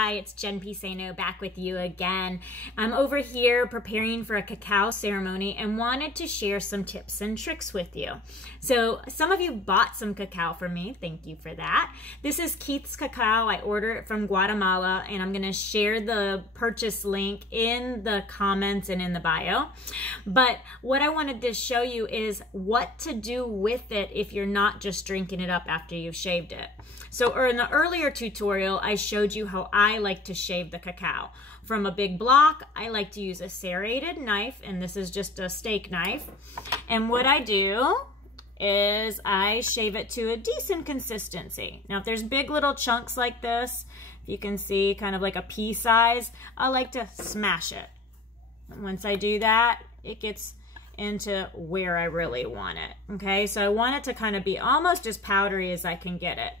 Hi, it's Jen Pisano back with you again. I'm over here preparing for a cacao ceremony and wanted to share some tips and tricks with you. So some of you bought some cacao from me. Thank you for that. This is Keith's Cacao. I ordered it from Guatemala and I'm going to share the purchase link in the comments and in the bio. But what I wanted to show you is what to do with it if you're not just drinking it up after you've shaved it. So in the earlier tutorial, I showed you how I like to shave the cacao. From a big block, I like to use a serrated knife, and this is just a steak knife. And what I do is I shave it to a decent consistency. Now, if there's big little chunks like this, you can see kind of like a pea size, I like to smash it. And once I do that, it gets into where I really want it. Okay, so I want it to kind of be almost as powdery as I can get it.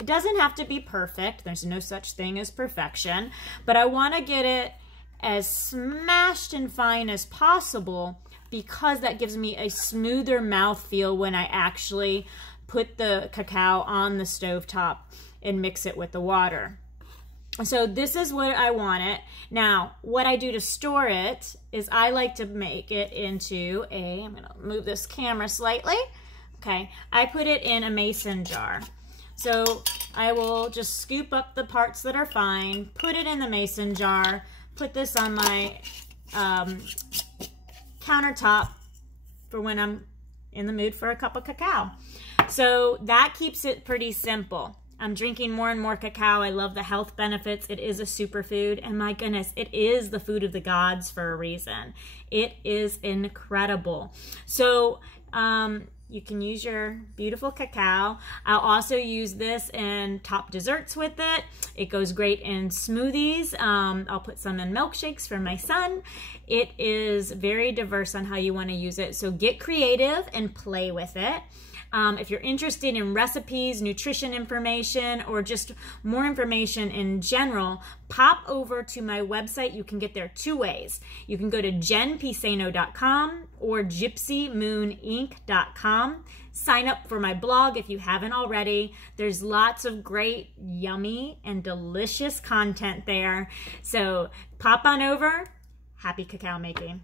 It doesn't have to be perfect. There's no such thing as perfection, but I want to get it as smashed and fine as possible because that gives me a smoother mouthfeel when I actually put the cacao on the stovetop and mix it with the water. So this is what I want it. Now, what I do to store it is I like to make it into I'm going to move this camera slightly. Okay, I put it in a mason jar. So I will just scoop up the parts that are fine, put it in the mason jar, put this on my countertop for when I'm in the mood for a cup of cacao. So that keeps it pretty simple. I'm drinking more and more cacao. I love the health benefits. It is a superfood, and my goodness, it is the food of the gods for a reason. It is incredible. So you can use your beautiful cacao. I'll also use this in top desserts with it. It goes great in smoothies. I'll put some in milkshakes for my son. It is very diverse on how you want to use it. So get creative and play with it. If you're interested in recipes, nutrition information, or just more information in general, pop over to my website. You can get there two ways. You can go to jenpisano.com or gypsymooninc.com. Sign up for my blog if you haven't already. There's lots of great, yummy, and delicious content there. So pop on over. Happy cacao making.